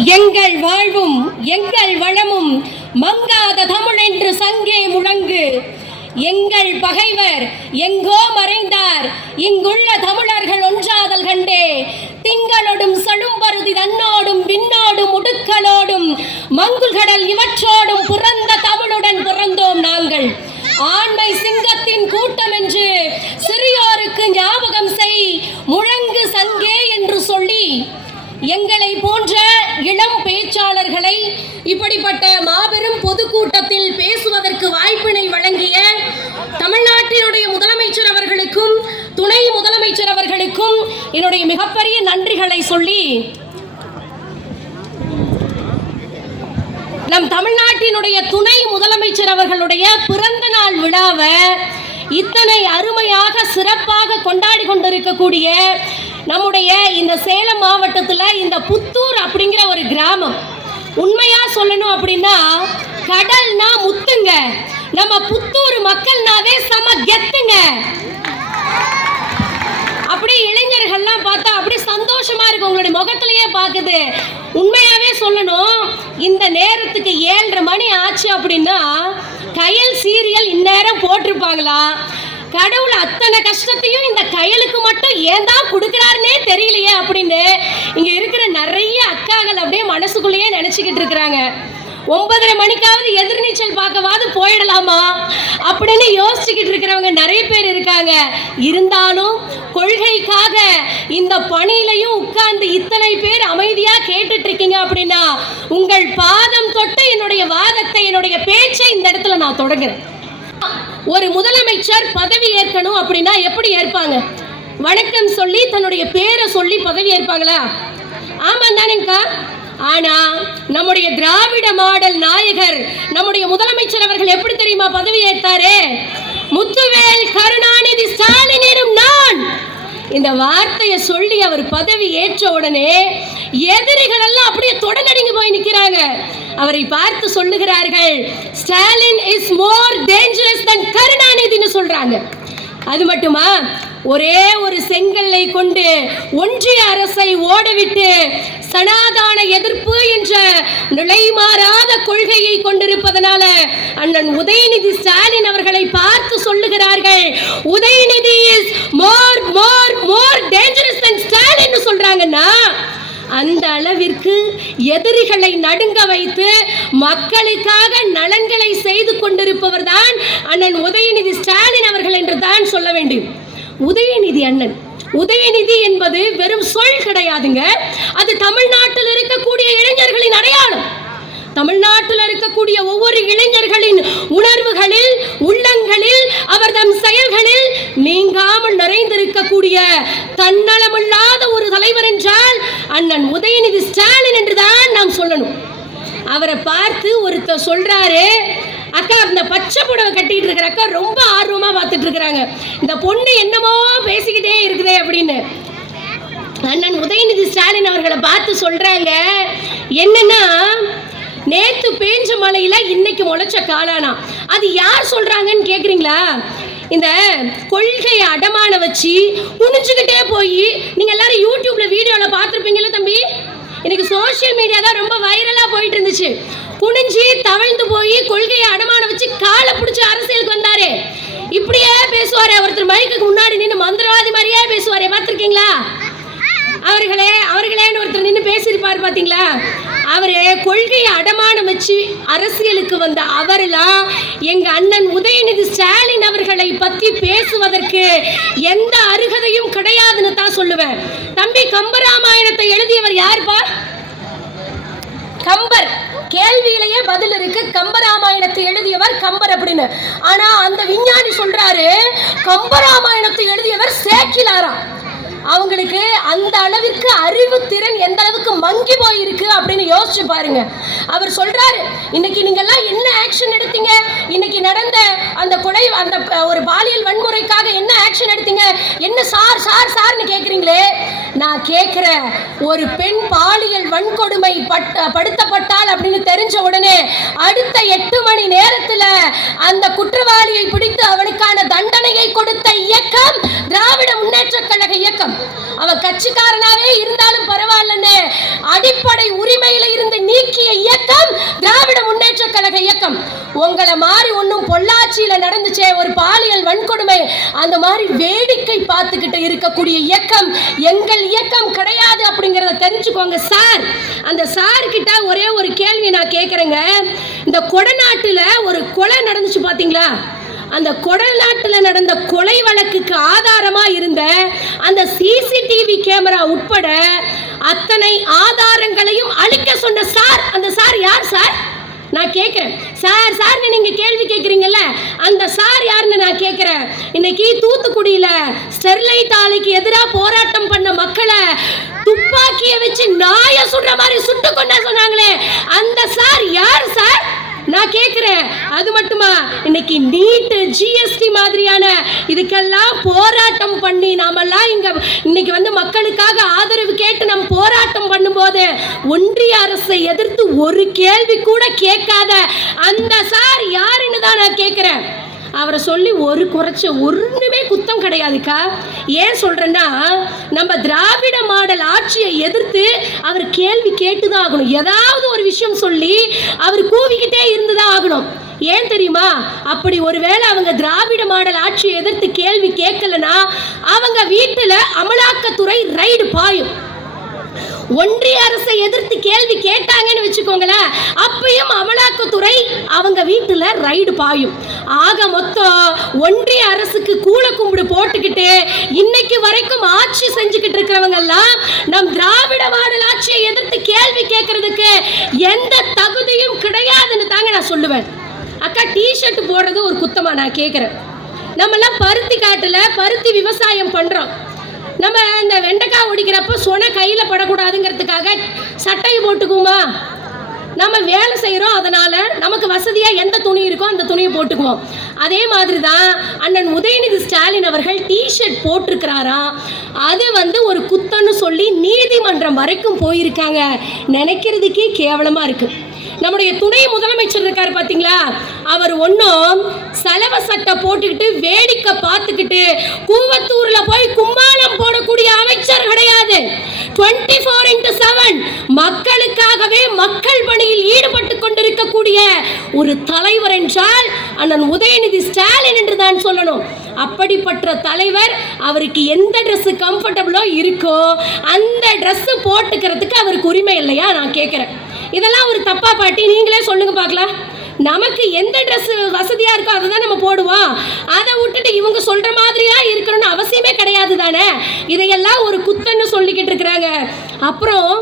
எங்கள் வாழ்வும் எங்கள் வளமும் மங்காத தமிழ் என்று சங்கே முழங்கு. எங்கள் பகைவர் எங்கோ மறைந்தார், இங்குள்ள தமிழர்கள் ஒன்றாதல் கண்டே. திங்களோடும் சடும்பருதி தன்னோடும் விண்ணோடும் உடுக்கலோடும் மங்குல்கடல் இவற்றோடும் பிறந்த தமிழுடன் பிறந்தோம் நாங்கள். ஆண்மை சிங்கத்தின் கூட்டம் என்று சிறியோருக்கு ஞாபகம் செய், முழங்கு சங்கே என்று சொல்லி எங்களை போன்ற இளம் பேச்சாளர்களை இப்படிப்பட்ட மாபெரும் பொதுக்கூட்டத்தில் பேசுவதற்கு வாய்ப்பினை வழங்கிய தமிழ்நாட்டினுடைய முதலமைச்சர் அவர்களுக்கும் துணை முதலமைச்சர் அவர்களுக்கும் என்னுடைய மிகப்பெரிய நன்றிகளை சொல்லி, நம் தமிழ்நாட்டினுடைய துணை முதலமைச்சர் அவர்களுடைய பிறந்த நாள் விழாவை இத்தனை அருமையாக சிறப்பாக கொண்டாடி கொண்டிருக்கக்கூடிய நம்முடைய இந்த சேலம் மாவட்டத்தில் இந்த புத்தூர் அப்படிங்கிற ஒரு கிராமம், உண்மையா சொல்லணும் அப்படின்னா கடல்னா முத்துங்க, நம்ம புத்தூர் மக்கள்னாவே சம கெத்துங்க. அப்படி இளைஞர்கள்லாம் பார்த்தா அப்படி சந்தோஷமா இருக்கு, உங்களுடைய முகத்திலேயே பார்க்குது. உண்மையாவே சொல்லணும், இந்த நேரத்துக்கு 7:30 மணி ஆச்சு அப்படின்னா கயல் சீரியல் இந்நேரம் போட்டிருப்பாங்களா? கடவுள் அத்தனை கஷ்டத்தையும் இந்த கயலுக்கு மட்டும் ஏன் தான் கொடுக்குறாருன்னே தெரியலையே அப்படின்னு இங்க இருக்கிற நிறைய அக்காக்கள் அப்படியே மனசுக்குள்ளேயே நினைச்சுக்கிட்டு இருக்கிறாங்க. 9:30 மணிக்காவது எதிர்நீச்சல் பார்க்கவாது போயிடலாமா அப்படின்னு யோசிச்சுக்கிட்டு இருக்கிறவங்க நிறைய பேர் இருக்காங்க. இருந்தாலும் கொள்கைக்காக இந்த பணியிலையும் உட்கார்ந்து இத்தனை பேர் அமைதியா கேட்டுட்டு இருக்கீங்க அப்படின்னா உங்கள் பாதம் தொட்டு என்னுடைய வாதத்தை, என்னுடைய பேச்சை இந்த இடத்துல நான் தொடங்குறேன். ஒரு முதலமைச்சர் பதவி ஏற்கணும் அப்படின்னா எப்படி ஏற்பாங்க? வணக்கம் சொல்லி தன்னுடைய பேரை சொல்லி பதவி ஏற்பாங்களா? ஆமா தானேக்கா. ஆனா நம்முடைய திராவிட மாடல் நாயகர் நம்முடைய முதலமைச்சர் அவர்கள் எப்படி தெரியுமா பதவி ஏற்றாரு? முத்துவேல் கருணாநிதி ஸ்டாலின் எனும் நான் இந்த வார்த்தையை சொல்லி அவர் பதவி ஏற்ற உடனே எதிரிகள் எல்லாம் அப்படியே தொடநடுங்கி போய் நிற்கிறாங்க. அவரை பார்த்து சொல்லுகிறார்கள், Stalin is more dangerous than கருணாநிதின்னு சொல்றாங்க. அது மட்டுமா, ஒரே ஒரு செங்கல்லை கொண்டு ஒன்றிய அரசை ஓடவிட்டு சனாதான எதிர்ப்பு என்ற நிலைமாறாத கொள்கையை கொண்டிருப்பதனால அண்ணன் உதயநிதி ஸ்டாலின் அவர்களை பார்த்து சொல்லுகிறார்கள், Udhayanidhi is more more more dangerous than Stalin சொல்றாங்கன்னா அந்த அளவிற்கு எதிரிகளை நடுங்க வைத்து மக்களுக்காக நலன்களை செய்து கொண்டிருப்பவர் தான் அண்ணன் உதயநிதி ஸ்டாலின் அவர்கள் என்று தான் சொல்ல வேண்டும். உதயநிதி அண்ணன், உதயநிதி என்பது வெறும் சொல் கிடையாதுங்க, அது தமிழ்நாட்டில் இருக்கக்கூடிய இளைஞர்களின் அடையாளம். தமிழ்நாட்டில் இருக்கக்கூடிய ஒவ்வொரு இளைஞர்களின் உணர்வுகளில், உள்ளங்களில், அவர் தம் செயல்களில் நீங்காமல் நிறைந்திருக்கக்கூடிய தன்னலமில்லாத ஒரு தலைவர் என்றால் அண்ணன் உதயநிதி ஸ்டாலின் என்றுதான் நாம் சொல்லணும். அவரை பார்த்து ஒருத்தர் சொல்றாரு, அக்கா இந்த பச்சை புடவை கட்டிட்டு இருக்கிற அக்கா ரொம்ப ஆர்வமா பார்த்துட்டு இருக்கிறாங்க, இந்த பொண்ணு என்னமோ பேசிக்கிட்டே இருக்குதே அப்படின்னு. அண்ணன் உதயநிதி ஸ்டாலின் அவர்களை பார்த்து சொல்றாங்க, என்னன்னா நேத்து பேஞ்ச மழையில இன்னைக்கு முளைச்ச காளானா. அது யார் சொல்றாங்கன்னு கேக்குறீங்களா? இந்த கொள்கையை அடமான வச்சு குனிஞ்சுக்கிட்டே போய், நீங்க எல்லாரும் யூடியூப்ல வீடியோல பார்த்துருப்பீங்கல்ல தம்பி, இன்னைக்கு சோசியல் மீடியா தான் ரொம்ப வைரலா போயிட்டு இருந்துச்சு. குனிஞ்சு தவழ்ந்து போய் கொள்கையை அடமான வச்சு காலை பிடிச்சி அரசியலுக்கு வந்தாரு. இப்படியே பேசுவாரு, ஒருத்தர் மைக்குக்கு முன்னாடி நின்று மந்திரவாதி மாதிரியே பேசுவாரு, பார்த்துருக்கீங்களா? அவர்களேன்னு ஒருத்தர் நின்று பேசியிருப்பாரு பாத்தீங்களா? அவரு கொள்கையை அடமானம் வச்சு அரசியலுக்கு வந்த அவரெல்லாம் எங்க அண்ணன் உதயநிதி ஸ்டாலின் அவர்களை பத்தி பேசுவதற்கு எந்த அருகதையும் கிடையாதுன்னு தான் சொல்லுவேன். தம்பி, கம்பராமாயணத்தை எழுதியவர் யாருப்பா? கம்பர். கேள்வியிலேயே பதில் இருக்கு, கம்பராமாயணத்தை எழுதியவர் கம்பர் அப்படின்னு. ஆனா அந்த விஞ்ஞானி சொல்றாரு, கம்பராமாயணத்தை எழுதியவர் சேக்கிலாரா. அவங்களுக்கு அந்த அளவிற்கு அறிவு திறன் எந்த அளவுக்கு மங்கி போயிருக்கு அப்படின்னு யோசிச்சு பாருங்க. அவர் சொல்றாரு, இன்னைக்கு நீங்க எல்லாம் என்ன ஆக்ஷன் எடுத்தீங்க? இன்னைக்கு நடந்த அந்த கொலை, அந்த ஒரு பாலியல் வன்முறைக்காக என்ன ஆக்ஷன் எடுத்தீங்க? என்ன சார் சார் சார்னு கேக்குறீங்களே, நான் கேட்கிறேன், ஒரு பெண் பாலியல் வன்கொடுமை படுத்தப்பட்டால் அப்படின்னு தெரிஞ்ச உடனே அடுத்த 8 மணி நேரத்துல அந்த குற்றவாளியை பிடித்து அவனுக்கான தண்டனையை கொடுத்த இயக்கம் திராவிட முன்னேற்ற கழக இயக்கம். அவன் கட்சிக்காரனாவே இருந்தாலும் பரவாயில்லன்னு அடிப்படை உரிமையில அந்த மாதிரி வேடிக்கை பார்த்துக்கிட்டு இருக்கக்கூடிய இயக்கம் எங்கள் இயக்கம் கிடையாது அப்படிங்கிறத தெரிஞ்சுக்கோங்க சார். அந்த சார் கிட்ட ஒரே ஒரு கேள்வி நான் கேட்குறேங்க. இந்த கொடநாட்டில் ஒரு கொலை நடந்துச்சு பார்த்தீங்களா? அந்த கொடநாட்டில் நடந்த கொலை வழக்குக்கு ஆதாரமா இருந்த அந்த சிசிடிவி கேமரா உட்பட அத்தனை ஆதாரங்களையும் அழிக்க சொன்ன சார், அந்த சார் யார் சார்? நான் கேட்கிறேன். சார் சார்னு நீங்க கேள்வி கேட்குறீங்கல்ல, அந்த சார் யாருன்னு நான் கேட்கிறேன். இன்னைக்கு தூத்துக்குடியில ஸ்டெர்லைட் ஆலைக்கு எதிராக போராட்டம் பண்ண மக்களை துப்பாக்கியை வச்சு நாய சுடுற மாதிரி சுட்டு கொண்டா சொன்னாங்களே, அந்த சார் யார் சார்? நான் கேட்கிறேன். அது மட்டுமா, இன்னைக்கு நீட், ஜிஎஸ்டி மாதிரியான இதுக்கெல்லாம் போராட்டம் பண்ணி நாமெல்லாம் இன்னைக்கு மக்களுக்காக ஆதரவு கேட்டு நம்ம போராட்டம் பண்ணும்போது ஒன்றிய அரசை எதிர்த்து ஒரு கேள்வி கூட கேட்காத அந்த சார் யாருன்னு தான் நான் கேட்கிறேன். அவரை சொல்லி ஒண்ணுமே குத்தம் கிடையாதுக்கா. ஏன் சொல்றேன்னா, நம்ம திராவிட மாடல் ஆட்சியை எதிர்த்து அவர் கேள்வி கேட்டுதான் ஆகணும். ஏதாவது ஒரு விஷயம் சொல்லி அவர் கூவிக்கிட்டே இருந்துதான் ஆகணும். ஏன் தெரியுமா? அப்படி ஒருவேளை அவங்க திராவிட மாடல் ஆட்சியை எதிர்த்து கேள்வி கேட்கலன்னா அவங்க வீட்டுல அமலாக்கத்துறை ரைடு பாயும். ஒன்றிய அரசை எதிர்த்து கேள்வி கேட்டாங்கன்னு வச்சுக்கோங்களேன், அப்பயும் அமலாக்கத்துறை அவங்க வீட்டுல ரைடு பாயும். ஆக மொத்தம் ஒன்றிய அரசுக்கு கூல கும்பிடு போட்டுக்கிட்டு இன்னைக்கு வரைக்கும் ஆட்சி செஞ்சுக்கிட்டு இருக்கிறவங்க எல்லாம் நம் திராவிட மாடல் ஆட்சியை எதிர்த்து கேள்வி கேட்கறதுக்கு எந்த தகுதியும் கிடையாதுன்னு தாங்க நான் சொல்லுவேன். அக்கா, டிஷர்ட் போடுறது ஒரு குத்தமா நான் கேட்கிறேன். நம்ம எல்லாம் பருத்தி காட்டுல பருத்தி விவசாயம் பண்றோம். நம்ம இந்த வெண்டைக்காய் ஒடிக்கிறப்ப சொன்ன கையில் படக்கூடாதுங்கிறதுக்காக சட்டையை போட்டுக்குவோமா? நம்ம வேலை செய்கிறோம், அதனால நமக்கு வசதியாக எந்த துணி இருக்கோ அந்த துணியை போட்டுக்குவோம். அதே மாதிரி தான் அண்ணன் உதயநிதி ஸ்டாலின் அவர்கள் டிஷர்ட் போட்டிருக்கிறாராம். அது ஒரு குத்தன்னு சொல்லி நீதிமன்றம் வரைக்கும் போயிருக்காங்க. நினைக்கிறதுக்கே கேவலமாக இருக்கு. நம்முடைய துணை முதலமைச்சர் இருக்காரு பாத்தீங்களா, அவர் ஒன்றும் செலவு சட்டை போட்டுக்கிட்டு வேடிக்கை பார்த்துக்கிட்டு கூவத்தூர்ல போய் கும்மாளம் போடக்கூடிய அமைச்சர் கிடையாது. 24/7 மக்களுக்காகவே மக்கள் பணியில் ஈடுபட்டு கொண்டிருக்கக்கூடிய ஒரு தலைவர் என்றால் அண்ணன் உதயநிதி ஸ்டாலின் என்று தான் சொல்லணும். அப்படிப்பட்ட தலைவர், அவருக்கு எந்த ட்ரெஸ் கம்ஃபர்டபுளோ இருக்கோ அந்த ட்ரெஸ் போட்டுக்கிறதுக்கு அவருக்கு உரிமை இல்லையா? நான் கேட்கிறேன். இதெல்லாம் ஒரு தப்பா பாட்டி? நீங்களே சொல்லுங்க பார்க்கலாம். நமக்கு எந்த ட்ரெஸ் வசதியா இருக்கோ அதை தான் நம்ம போடுவோம். அதை விட்டுட்டு இவங்க சொல்ற மாதிரியா இருக்கணும்னு அவசியமே கிடையாது தானே. இதையெல்லாம் ஒரு குத்தன்னு சொல்லிக்கிட்டு இருக்கிறாங்க. அப்புறம்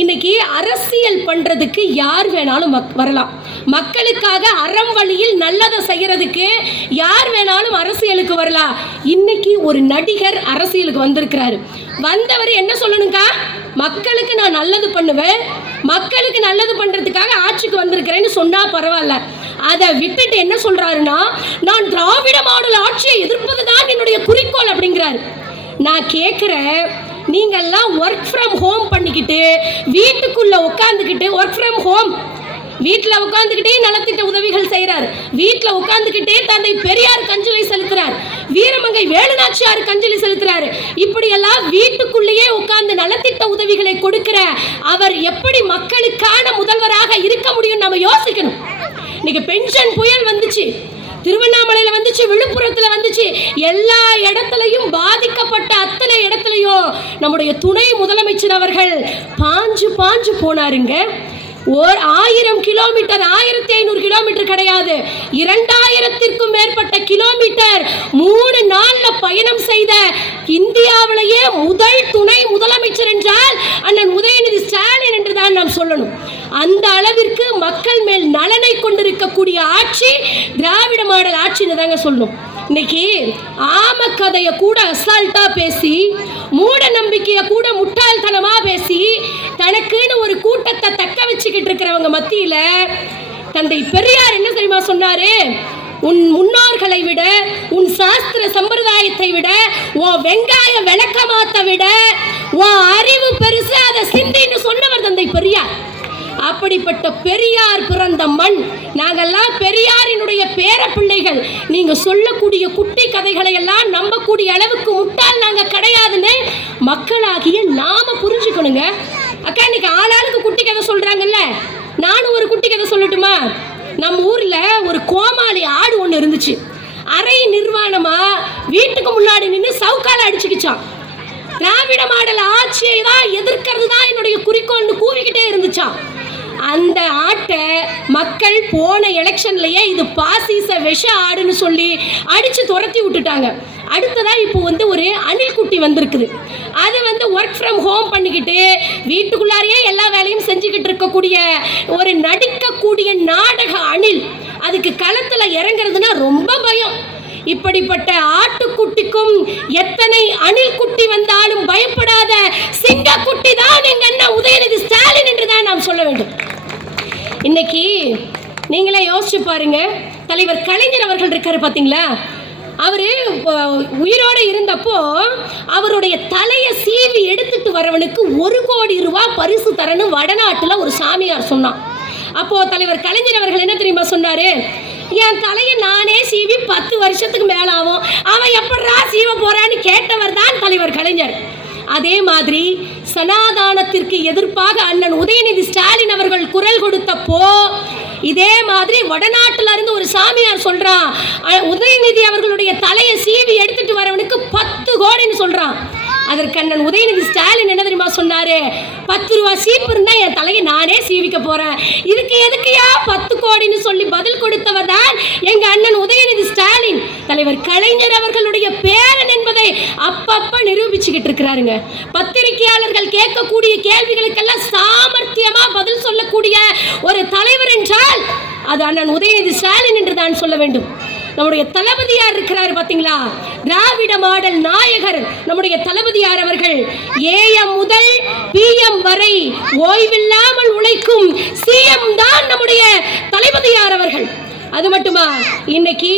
இன்னைக்கு அரசியல் பண்றதுக்கு யார் வேணாலும் வரலாம். மக்களுக்காக அறம் வழியில் நல்லதை செய்யறதுக்கு யார் வேணாலும் அரசியலுக்கு வரலாம். இன்னைக்கு ஒரு நடிகர் அரசியலுக்கு வந்திருக்கிறாரு. வந்தவர் என்ன சொல்லணுங்கா? மக்களுக்கு நான் நல்லது பண்ணுவேன், மக்களுக்கு நல்லது பண்றதுக்காக ஆட்சிக்கு வந்திருக்கிறேன்னு சொன்னா பரவாயில்ல. அதை விட்டுட்டு என்ன சொல்றாருன்னா, நான் திராவிட மாடல் ஆட்சியை எதிர்ப்பதுதான் என்னுடைய குறிக்கோள் அப்படிங்கிறாரு. நான் கேட்கிறேன், நீங்கெல்லாம் ஒர்க் ஃப்ரம் ஹோம் பண்ணிக்கிட்டு வீட்டுக்குள்ள உட்காந்துக்கிட்டு ஒர்க் ஃப்ரம் ஹோம் வீட்டில் உட்காந்துக்கிட்டே நலத்திட்ட உதவிகள் செய்கிறார். வீட்டில் உட்காந்துக்கிட்டே தந்தை பெரியார் கஞ்சலி செலுத்துறார், வீரமங்கை வேலுநாச்சியார் கஞ்சலி செலுத்துறார். இப்படியெல்லாம் வீட்டுக்குள்ளேயே உட்கார்ந்து நலத்திட்ட உதவிகளை கொடுக்கிற அவர் எப்படி மக்களுக்கான முதல்வராக இருக்க முடியும்? நம்ம யோசிக்கணும். இன்னைக்கு பென்ஷன் புயல் வந்துச்சு, திருவண்ணாமலையில் வந்துச்சு, விழுப்புரத்தில் வந்துச்சு. எல்லா இடத்துலையும் பாதிக்கப்பட்ட அத்தனை இடத்துலையும் நம்முடைய துணை முதலமைச்சர் அவர்கள் பாஞ்சு போனாருங்க. 1000 கிலோமீட்டர், 1500 கிலோமீட்டர் கிடையாது, 2000த்திற்கும் மேற்பட்ட கிலோமீட்டர் 3 நாள்ல பயணம் செய்த இந்தியாவிலேயே முதல் துணை முதலமைச்சர் என்றால் அண்ணன் உதயநிதி ஸ்டாலின் என்றுதான் நாம் சொல்லணும். அந்த அளவிற்கு மக்கள் மேல் நலனை கொண்டிருக்கக்கூடிய ஆட்சி திராவிட மாடல் ஆட்சின்னு தாங்க சொல்லணும். இன்னைக்கு ஆம கதையை கூட அசால்ட்டா பேசி, மூட நம்பிக்கையை கூட முட்டாள்தனமா பேசி, தனக்குன்னு ஒரு கூட்டத்தை தக்க வச்சுக்கிட்டு இருக்கிறவங்க மத்தியில தந்தை பெரியார் என்ன தெரியுமா சொன்னாரு? உன் முன்னோர்களை விட, உன் சாஸ்திர சம்பிரதாயத்தை விட, உன் வெங்காய விளக்கமாத்தை விட உன் அறிவு பெருசு, அதை சிந்தின்னு சொன்னவர் தந்தை பெரியார். அப்படிப்பட்ட பெரியார் பிறந்த மண். நாங்கெல்லாம் பெரியாரினுடைய பேர பிள்ளைகள். நீங்க சொல்லக்கூடிய குட்டி கதைகளை எல்லாம் நம்பக்கூடிய அளவுக்கு முட்டாள் நாங்க கிடையாதுன்னு மக்களாகிய நாம புரிஞ்சுக்கணுங்க. அக்கா, இன்னைக்கு ஆளாளுக்கு குட்டி கதை சொல்றாங்கல்ல, நானும் ஒரு குட்டி கதை சொல்லட்டுமா? நம்ம ஊர்ல ஒரு கோமாளி ஆடு ஒன்று இருந்துச்சு. அரை நிர்வாணமா வீட்டுக்கு முன்னாடி நின்று சவுக்கால அடிச்சுக்கிச்சான். திராவிட மாடல் ஆட்சியை தான் எதிர்க்கிறது தான் என்னுடைய குறிக்கோள்னு கூவிக்கிட்டே இருந்துச்சான். அந்த ஆட்டை மக்கள் போன எலெக்ஷன்லயே இது பாசிச விஷ ஆடுன்னு சொல்லி அடிச்சு துரத்தி விட்டுட்டாங்க. அடுத்ததா இப்போ ஒரு அணில் குட்டி வந்திருக்குது. அது ஒர்க் ஃப்ரம் ஹோம் பண்ணிக்கிட்டு வீட்டுக்குள்ளாரையே எல்லா வேலையும் செஞ்சுக்கிட்டு இருக்கக்கூடிய ஒரு நடிக்கக்கூடிய நாடக அணில். அதுக்கு களத்துல இறங்குறதுன்னா ரொம்ப பயம். இப்படிப்பட்ட ஆட்டுக்குட்டிக்கும் எத்தனை அணில் குட்டி வந்தாலும் பயப்படாத சிங்கக்குட்டி தான் எங்க அண்ணன் உதயநிதி ஸ்டாலின் என்று தான் நாம் சொல்ல வேண்டும். இன்னைக்கு நீங்களே யோசிச்சு பாருங்க, தலைவர் கலைஞர் அவர்கள் இருக்காரு பாத்தீங்களா, அவரு உயிரோடு இருந்தப்போ அவருடைய தலையை சீவி எடுத்துட்டு வரவனுக்கு 1 கோடி ரூபாய் பரிசு தரணும் வடநாட்டுல ஒரு சாமியார் சொன்னான். அப்போ தலைவர் கலைஞர் அவர்கள் என்ன தெரியுமா சொன்னாரு, என் தலையை நானே சீவி 10 வருஷத்துக்கு மேல ஆகும், அவன் எப்படா சீவ போறான்னு கேட்டவர் தான் தலைவர் கலைஞர். அதே மாதிரி சனாதானத்திற்கு எதிர்ப்பாக அண்ணன் உதயநிதி ஸ்டாலின் அவர்கள் குரல் கொடுத்தப்போ இதே மாதிரி வடநாட்டுல இருந்து ஒரு சாமியார் சொல்றான், உதயநிதி அவர்களுடைய தலையை சீவி எடுத்துட்டு வரவனுக்கு 10 கோடின்னு சொல்றான். அதற்கு அண்ணன் உதயநிதி ஸ்டாலின் என்ன தெரியுமா சொன்னாரு, 10 ரூபாய் சீப்பு இருந்தா என் தலையை நானே சீவிக்க போறேன், இதுக்கு எதுக்குயா 10 கோடின்னு சொல்லி பதில் கொடுத்தவர் தான் எங்க அண்ணன் உதயநிதி ஸ்டாலின். தலைவர் கலைஞர் அவர்களுடைய பேரன் என்பதை அப்பப்ப நிரூபிச்சுக்கிட்டு இருக்கிறாருங்க. பத்திரிகையாளர்கள் கேட்கக்கூடிய கேள்விகளுக்கெல்லாம் சாமர்த்தியமா பதில் சொல்லக்கூடிய ஒரு தலைவர் என்றால் அது அண்ணன் உதயநிதி ஸ்டாலின் என்று தான் சொல்ல வேண்டும். நம்முடைய தளபதியார் இருக்கிறார் பாத்தீங்களா, திராவிட மாடல் நாயகர் நம்முடைய தளபதியார் அவர்கள் AM முதல் PM வரை ஓய்வில்லாமல் உழைக்கும் CM தான் நம்முடைய தளபதியார் அவர்கள். அது மட்டுமா, இன்னைக்கு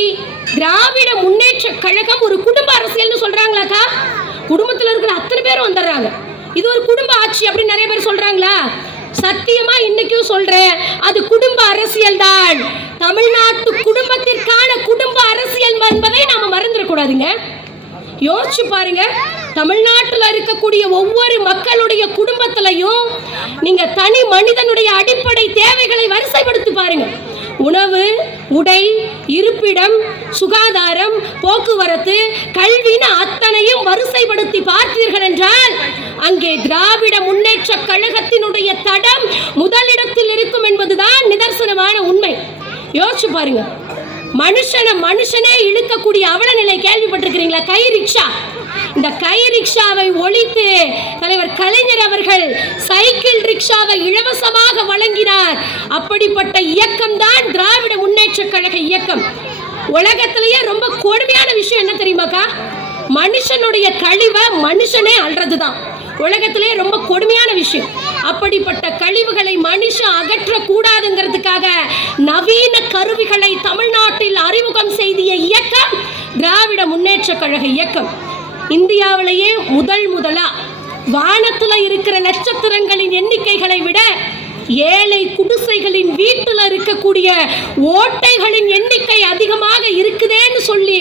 திராவிட முன்னேற்ற கழகம் ஒரு குடும்ப அரசியல்னு சொல்றாங்களாக்கா, குடும்பத்தில் இருக்கிற அத்தனை பேரும் வந்துடுறாங்க. இது ஒரு குடும்ப ஆட்சி அப்படின்னு நிறைய பேர் சொல்றாங்களா? சத்தியமா இன்னைக்கும் சொல்றேன், அது குடும்ப அரசியல் தான். தமிழ்நாட்டு குடும்பத்திற்கான குடும்ப அரசியல் என்பதை நாம மறந்துடக்கூடாதுங்க. யோசிச்சு பாருங்க, தமிழ்நாட்டில் இருக்கக்கூடிய ஒவ்வொரு மக்களுடைய குடும்பத்திலையும் நீங்க தனி மனிதனுடைய அடிப்படை தேவைகளை வரிசைப்படுத்தி பாருங்க. உணவு, உடை, இருப்பிடம், சுகாதாரம், போக்குவரத்து, கல்வின்னு அத்தனையும் வரிசைப்படுத்தி பார்த்தீர்கள் என்றால் அங்கே திராவிட முன்னேற்ற கழகத்தினுடைய தடம் முதலிடத்தில் இருக்கும் என்பதுதான் நிதர்சனமான உண்மை. யோசிச்சு பாருங்க, மனுஷனே இழுக்கக்கூடிய அவல நிலை கேள்விப்பட்டிருக்கிறீங்களா? கை ரிக்ஷா. இந்த கை ரிக்ஷாவை ஒழித்து தலைவர் கலைஞர் அவர்கள் சைக்கிள் ரிக்ஷாவை இலவசமாக வழங்கினார். அப்படிப்பட்ட இயக்கம் தான் திராவிட முன்னேற்ற கழக இயக்கம். உலகத்திலேயே ரொம்ப கொடுமையான விஷயம் என்ன தெரியுமாக்கா? மனுஷனுடைய கழிவை மனுஷனே அல்றதுதான் உலகத்திலே ரொம்ப கொடுமையான விஷயம். அப்படிப்பட்ட கழிவுகளை மனுஷன் அகற்றக்கூடாதுங்கிறதுக்காக நவீன கருவிகளை தமிழ்நாட்டில் அறிமுகம் செய்திய இயக்கம் திராவிட முன்னேற்ற கழக இயக்கம். இந்தியாவிலேயே முதலா வானத்துல இருக்கிற நட்சத்திரங்களின் எண்ணிக்கைகளை விட ஏழை குடிசைகளின் வீட்டில் இருக்கக்கூடிய ஓட்டைகளின் எண்ணிக்கை அதிகமாக இருக்குதேன்னு சொல்லி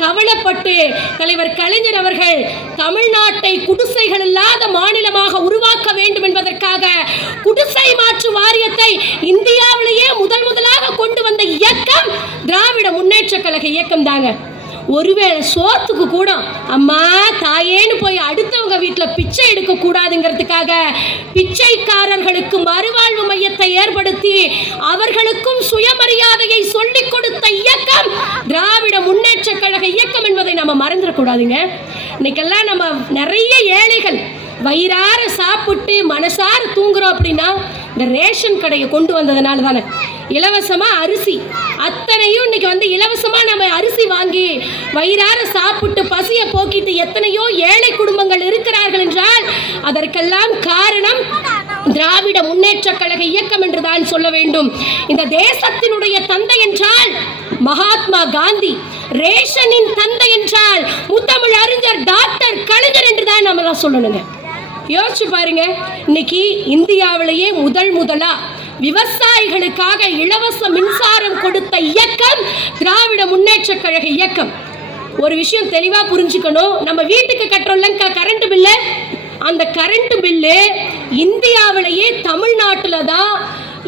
கவலைப்பட்டு தலைவர் கலைஞர் அவர்கள் தமிழ்நாட்டை குடிசைகள் இல்லாத மாநிலமாக உருவாக்க வேண்டும் என்பதற்காக குடிசை மாற்று வாரியத்தை இந்தியாவிலேயே முதலாக கொண்டு வந்த இயக்கம் திராவிட முன்னேற்ற கழக இயக்கம் தாங்க. ஒருவேளை சோத்துக்கு கூட அம்மா தாயேன்னு போய் அடுத்தவங்க வீட்டில் பிச்சை எடுக்க கூடாதுங்கிறதுக்காக பிச்சைக்காரர்களுக்கு மறுவாழ்வு மையத்தை ஏற்படுத்தி அவர்களுக்கும் சுயமரியாதையை சொல்லிக் கொடுத்த இயக்கம் திராவிட முன்னேற்ற கழக இயக்கம் என்பதை நம்ம மறந்துடக்கூடாதுங்க. இன்னைக்கெல்லாம் நம்ம நிறைய ஏழைகள் வயிறார சாப்பிட்டு மனசார தூங்குறோம் அப்படின்னா இந்த ரேஷன் கடையை கொண்டு வந்ததுனால தானே. இலவசமா அரிசி அத்தனையும் இன்னைக்கு இலவசமா நம்ம அரிசி வாங்கி வயிறார சாப்பிட்டு பசியை போக்கிட்டு எத்தனையோ ஏழை குடும்பங்கள் இருக்கிறார்கள் என்றால் அதற்கெல்லாம் காரணம் திராவிட முன்னேற்ற கழக இயக்கம் என்று தான் சொல்ல வேண்டும். இந்த தேசத்தினுடைய தந்தை என்றால் மகாத்மா காந்தி, ரேஷனின் தந்தை என்றால் முத்தமிழ் அறிஞர் டாக்டர் கலைஞர் என்று தான் நம்ம சொல்லணுங்க. யோசிச்சு பாருங்க, இன்னைக்கு இந்தியாவிலேயே முதலா விவசாயிகளுக்காக இலவச மின்சாரம் கொடுத்த இயக்கம் திராவிட முன்னேற்ற கழக இயக்கம். ஒரு விஷயம் தெளிவா புரிஞ்சுக்கணும், நம்ம வீட்டுக்கு கட்டுறோம்ல கரண்ட் பில்லு, அந்த கரண்ட் பில்லு இந்தியாவிலேயே தமிழ்நாட்டில் தான்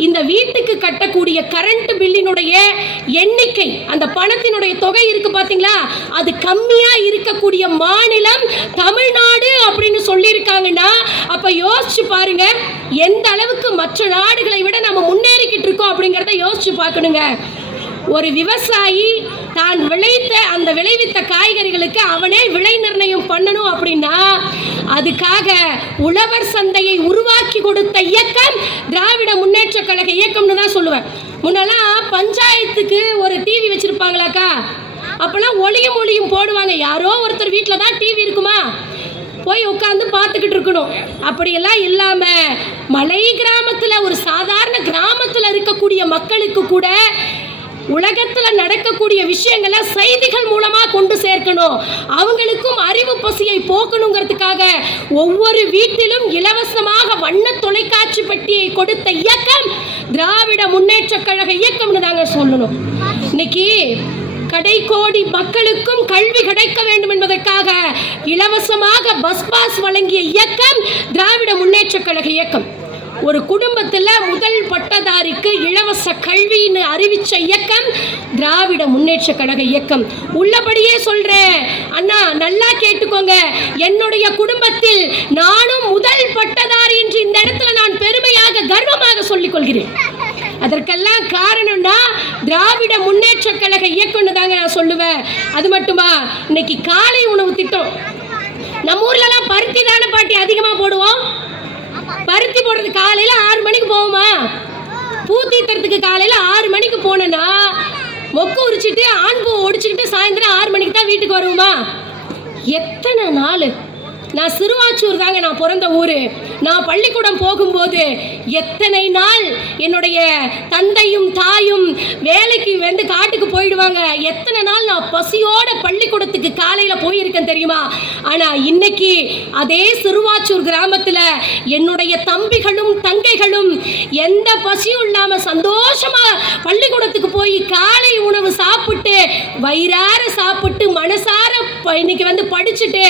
இந்த வீட்டுக்கு கட்டக்கூடிய கரண்ட் பில்லினுடைய எண்ணிக்கை, அந்த பணத்தினுடைய தொகை இருக்கு பாத்தீங்களா, அது கம்மியா இருக்கக்கூடிய மாநிலம் தமிழ்நாடு அப்படின்னு சொல்லியிருக்காங்கன்னா அப்ப யோசிச்சு பாருங்க எந்த அளவுக்கு மற்ற நாடுகளை விட நம்ம முன்னேறிக்கிட்டு இருக்கோம் அப்படிங்கிறத யோசிச்சு பார்க்கணுங்க. ஒரு விவசாயி தான் விளைவித்த காய்கறிகளுக்கு அவனே விலை நிர்ணயம் பண்ணணும் அப்படின்னா அதுக்காக உழவர் சந்தையை உருவாக்கி கொடுத்த இயக்கம் திராவிட முன்னேற்ற கழக இயக்கம்னு தான் சொல்லுவேன். முன்னெல்லாம் பஞ்சாயத்துக்கு ஒரு டிவி வச்சிருப்பாங்களாக்கா, அப்பெல்லாம் ஒளியும் போடுவாங்க. யாரோ ஒருத்தர் வீட்டில் தான் டிவி இருக்குமா, போய் உட்காந்து பார்த்துக்கிட்டு இருக்கணும். அப்படியெல்லாம் இல்லாமல் மலை கிராமத்தில், ஒரு சாதாரண கிராமத்தில் இருக்கக்கூடிய மக்களுக்கு கூட உலகத்தில் நடக்கக்கூடிய விஷயங்களை செய்திகள் மூலமாக கொண்டு சேர்க்கணும், அவங்களுக்கும் அறிவு பசியை போக்கணுங்கிறதுக்காக ஒவ்வொரு வீட்டிலும் இலவசமாக வண்ண தொலைக்காட்சி பெட்டியை கொடுத்த இயக்கம் திராவிட முன்னேற்ற கழக இயக்கம்னு தாங்க சொல்லணும். இன்னைக்கு கடைக்கோடி மக்களுக்கும் கல்வி கிடைக்க வேண்டும் என்பதற்காக இலவசமாக பஸ் பாஸ் வழங்கிய இயக்கம் திராவிட முன்னேற்ற கழக இயக்கம். ஒரு குடும்பத்தில் முதல் பட்டதாரிக்கு இலவச கல்வின்னு அறிவிச்ச இயக்கம் திராவிட முன்னேற்ற கழக இயக்கம். உள்ளபடியே சொல்றேன் அண்ணா, நல்லா கேட்டுக்கோங்க, என்னுடைய குடும்பத்தில் நானும் முதல் பட்டதாரி என்று இந்த இடத்துல நான் பெருமையாக கர்வமாக சொல்லிக் கொள்கிறேன். அதற்கெல்லாம் காரணம்னா திராவிட முன்னேற்ற கழக இயக்கம்னு தாங்க நான் சொல்லுவேன். அது மட்டுமா, இன்னைக்கு காலை உணவு திட்டம் நம்ம ஊர்லலாம் பருத்தி தானே பாட்டி அதிகமாக போடுவோம். பருத்தி போடுறது காலையில் 6 மணிக்கு போவோமா, பூ தீர்த்தறதுக்கு காலையில் 6 மணிக்கு போனோன்னா மொக்கு உரிச்சிட்டு ஆண் பூ ஒடிச்சுக்கிட்டு சாயந்தரம் 6 மணிக்கு தான் வீட்டுக்கு வருவோமா? எத்தனை நாள்? நான் சிறுவாச்சூர் தாங்க நான் பிறந்த ஊர். நான் பள்ளிக்கூடம் போகும்போது எத்தனை நாள் என்னுடைய தந்தையும் தாயும் வேலைக்கு வந்து காட்டுக்கு போயிடுவாங்க. எத்தனை நாள் நான் பசியோட பள்ளிக்கூடத்துக்கு காலையில் போயிருக்கேன் தெரியுமா? ஆனால் இன்னைக்கு அதே சிறுவாச்சூர் கிராமத்தில் என்னுடைய தம்பிகளும் தங்கைகளும் எந்த பசியும் இல்லாமல் சந்தோஷமாக பள்ளிக்கூடத்துக்கு போய் காலை உணவு சாப்பிட்டு வயிறார சாப்பிட்டு மனசார இன்னைக்கு வந்து படிச்சுட்டு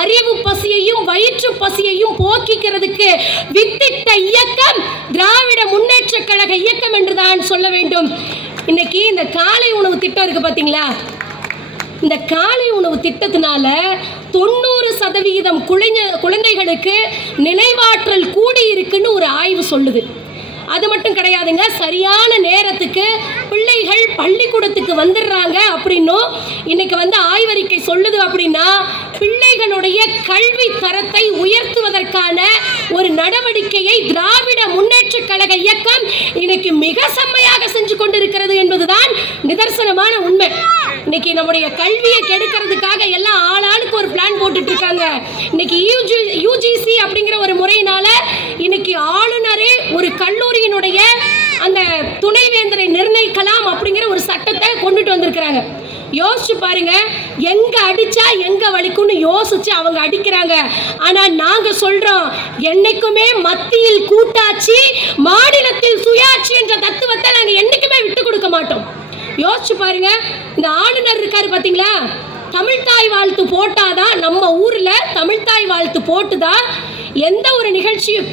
அறிவு பசியையும் வயிற்று பசியையும் போக்கிக்கிறதுக்கு வித்திட்ட இயக்கம் திராவிட முன்னேற்ற கழக இயக்கம் என்று தான் சொல்ல வேண்டும். இன்னைக்கு இந்த காலை உணவு திட்டம் இருக்கு பாத்தீங்களா, இந்த காலை உணவு திட்டத்தினால 90% குழந்தைகளுக்கு நினைவாற்றல் கூடி இருக்குன்னு ஒரு ஆய்வு சொல்லுது. அது மட்டும் கிடையாதுங்க, சரியான நேரத்துக்கு பிள்ளைகள் பள்ளிக்கூடத்துக்கு வந்துடுறாங்க அப்படின்னும் இன்னைக்கு வந்து ஆய்வறிக்கை சொல்லுது. அப்படின்னா பிள்ளைகளுடைய கல்வி தரத்தை உயர்த்துவதற்கான ஒரு நடவடிக்கையை திராவிட முன்னேற்ற கழக இயக்கம் இன்னைக்கு மிக செம்மையாக செஞ்சு கொண்டிருக்கிறது என்பதுதான் நிதர்சனமான உண்மை. இன்னைக்கு நம்முடைய கல்வியை கெடுக்கிறதுக்காக எல்லாம் ஆளாளுக்கு ஒரு பிளான் போட்டுட்டு இருக்காங்க. இன்னைக்கு யூஜிசி அப்படிங்கிற ஒரு முறையினால இன்னைக்கு ஆளுநரே ஒரு கல்லூரியினுடைய அந்த துணைவேந்தரை நிர்ணயிக்கலாம் அப்படிங்கிற ஒரு சட்டத்தை கொண்டுட்டு வந்திருக்கிறாங்க. யோசிச்சு பாருங்க, எங்க அடிச்சா எங்க வலிக்கும்னு யோசிச்சு அவங்க அடிக்கிறாங்க. ஆனா நாங்க சொல்றோம், என்னைக்குமே மத்தியில் கூட்டாட்சி மாநிலத்தில் சுயாட்சி என்ற தத்துவத்தை நாங்க என்னைக்குமே விட்டு கொடுக்க மாட்டோம். யோசிச்சு பாருங்க, இந்த ஆளுநர் இருக்காரு பாத்தீங்களா, தமிழ்தாய் வாழ்த்து போட்டாதான், நம்ம ஊர்ல தமிழ்தாய் வாழ்த்து போட்டுதான் எந்த ஒரு நிகழ்ச்சியும்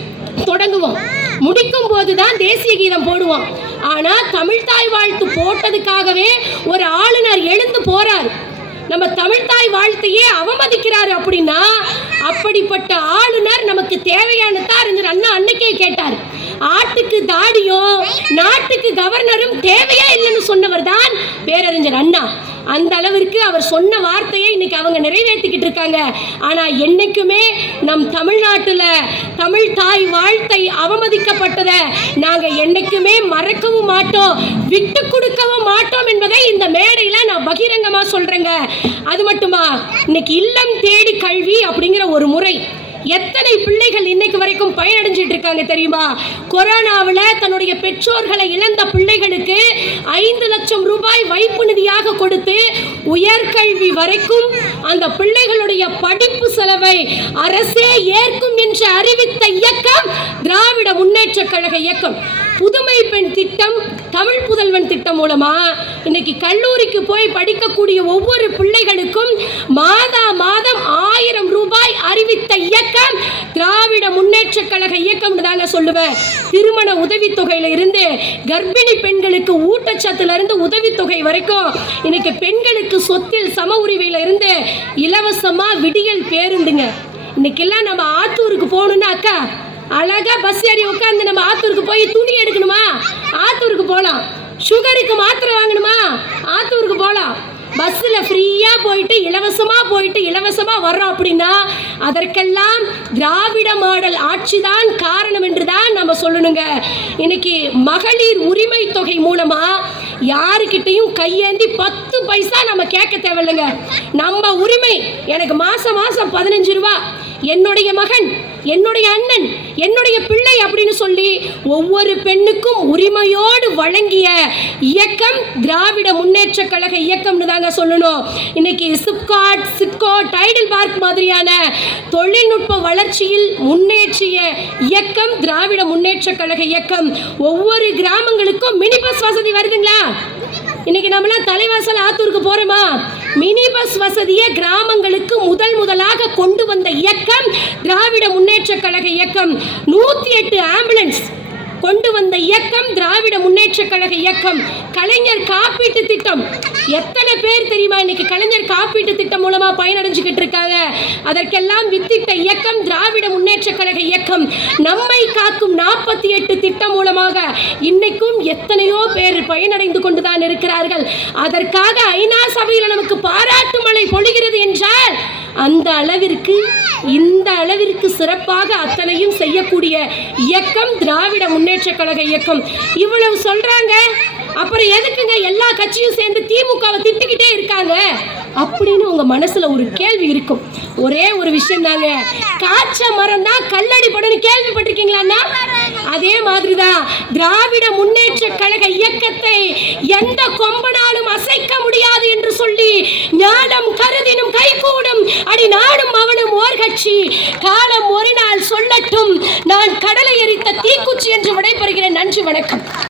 தொடங்குவோம், முடிக்கும் போதுதான் தேசிய கீதம் போடுவோம். ஆனா தமிழ்தாய் வாழ்த்து போட்டதுக்காகவே ஒரு ஆளுநர் எழுந்து போறார், நம்ம தமிழ்தாய் வாழ்த்தையே அவமதிக்கிறாரு. அப்படின்னா அப்படிப்பட்ட ஆளுநர் நமக்கு தேவையானதா அறிஞர் அண்ணா அன்னைக்கே கேட்டார். ஆட்டுக்கு தாடியும் நாட்டுக்கு கவர்னரும் தேவையா இல்லைன்னு சொன்னவர் தான் பேரறிஞர் அண்ணா. அந்த அளவிற்கு அவர் சொன்ன வார்த்தையை இன்னைக்கு அவங்க நிறைவேற்றிக்கிட்டு இருக்காங்க. ஆனா என்னைக்குமே நம் தமிழ்நாட்டில் தமிழ் தாய் வாழ்த்தை அவமதிக்கப்பட்டதை நாங்க என்னைக்குமே மறக்கவும் மாட்டோம், விட்டு கொடுக்கவும் மாட்டோம் என்பதை இந்த மேடையில் நான் பகிரங்கமா சொல்றேங்க. அது மட்டுமா, இன்னைக்கு இல்லம் தேடி கல்வி அப்படிங்கிற ஒரு முறை எத்தனை பிள்ளைகள் இன்னைக்கு வரைக்கும் பயனடைஞ்சிட்டு இருக்காங்க தெரியுமா? கொரோனாவில் தன்னுடைய பெற்றோர்களை இழந்த பிள்ளைகளுக்கு 5 லட்சம் ரூபாய் வைப்பு நிதியாக கொடுத்து உயர்கல்வி வரைக்கும் அந்த பிள்ளைகளுடைய படிப்பு செலவை அரசே ஏற்கும் என்று அறிவித்த இயக்கம் திராவிட முன்னேற்ற கழக இயக்கம். புதுமை பெண் திட்டம், தமிழ் புதல்வன் திட்டம் மூலமா இன்னைக்கு கல்லூரிக்கு போய் படிக்கக்கூடிய ஒவ்வொரு பிள்ளைகளுக்கும் மாதம் 1000 ரூபாய் அறிவித்த இயக்கம் திராவிட முன்னேற்ற கழக இயக்கம் தாங்க சொல்லுவேன். திருமண உதவித்தொகையில இருந்து கர்ப்பிணி பெண்களுக்கு ஊட்டச்சத்துல இருந்து உதவித்தொகை வரைக்கும் இன்னைக்கு பெண்களுக்கு சொத்தில் சம உரிமையில இருந்து இலவசமா விடியல் பேருந்துங்க. இன்னைக்கெல்லாம் நம்ம ஆத்தூருக்கு போகணும்னா அக்கா அழகா பஸ் ஏறி உட்காந்து நம்ம ஆத்தூருக்கு போய் துணி எடுக்கணுமா ஆத்தூருக்கு போகலாம். சுகருக்கு மாத்திரை வாங்கணுமா ஆத்தூருக்கு போகலாம். பஸ்ஸில் ஃப்ரீயாக போயிட்டு இலவசமாக வர்றோம் அப்படின்னா அதற்கெல்லாம் திராவிட மாடல் ஆட்சி தான் காரணம் என்று தான் நம்ம சொல்லணுங்க. இன்னைக்கு மகளிர் உரிமை தொகை மூலமாக யாருக்கிட்டையும் கையேந்தி 10 பைசா நம்ம கேட்க தேவையில்லைங்க. நம்ம உரிமை எனக்கு மாதம் 15 ரூபா, என்னுடைய மகன், என்னுடைய அண்ணன், என்னுடைய பிள்ளை அப்படின்னு சொல்லி ஒவ்வொரு பெண்ணுக்கும் உரிமையோடு வழங்கிய இயக்கம் திராவிட முன்னேற்ற கழக இயக்கம்னு தாங்க சொல்லணும். இன்னைக்கு சிப்காட், சிட்கோ, டைடல் பார்க் மாதிரியான தொழில்நுட்ப வளர்ச்சியில் முன்னேற்றிய இயக்கம் திராவிட முன்னேற்ற கழக இயக்கம். ஒவ்வொரு கிராமங்களுக்கும் மினி பஸ் வசதி வருதுங்களா? இன்னைக்கு நம்மளாம் தலைவாசல் ஆத்தூருக்கு போறோமா? மினி பஸ் வசதியை கிராமங்களுக்கு முதலாக கொண்டு வந்த இயக்கம் திராவிட முன்னேற்ற கழக இயக்கம். 108 ஆம்புலன்ஸ் கொண்டு வந்த இயக்கம் திராவிட முன்னேற்ற கழக இயக்கம். கலைஞர் காப்பீட்டு திட்டம் எத்தனை பேர் தெரியுமா இன்னைக்கு கலைஞர் காப்பீட்டு திட்டம் மூலமா பயனடைஞ்சுக்கிட்டு இருக்காங்க? அதற்கெல்லாம் வித்திட்ட இயக்கம் திராவிட முன்னேற்ற கழக இயக்கம். நம்மை காக்கும் 48 திட்டம் மூலமாக இன்னைக்கும் எத்தனையோ பேர் பயனடைந்து கொண்டுதான் இருக்கிறார்கள். அதற்காக ஐநா சபையில் நமக்கு பாராட்டு மழை பொழிகிறது என்றால் அந்த அளவிற்கு இந்த அளவிற்கு சிறப்பாக அத்தனையும் செய்யக்கூடிய இயக்கம் திராவிட முன்னேற்ற கழக இயக்கம். இவ்வளவு சொல்றாங்க, அப்புறம் எதுக்குங்க எல்லா கட்சியும் சேர்ந்து திமுகவை திட்டிக்கிட்டே இருக்காங்க அப்படின்னு உங்க மனசுல ஒரு கேள்வி இருக்கும். ஒரே ஒரு விஷயம் தாங்க, காய்ச்ச மரம் தான் கல்லடி படுன்னு கேள்விப்பட்டிருக்கீங்களா? அதே மாதிரிதான் திராவிட முன்னேற்ற கழக இயக்கத்தை எந்த கொம்பனாலும் அசைக்க முடியாது என்று சொல்லி ஞானம் கருதினும் கைகூடும் அடி நாடும் அவனும் ஓர் கட்சி. காலம் ஒரு நாள் சொல்லட்டும், நான் கடலை எரித்த தீக்குச்சி என்று விடைபெறுகிறேன். நன்றி, வணக்கம்.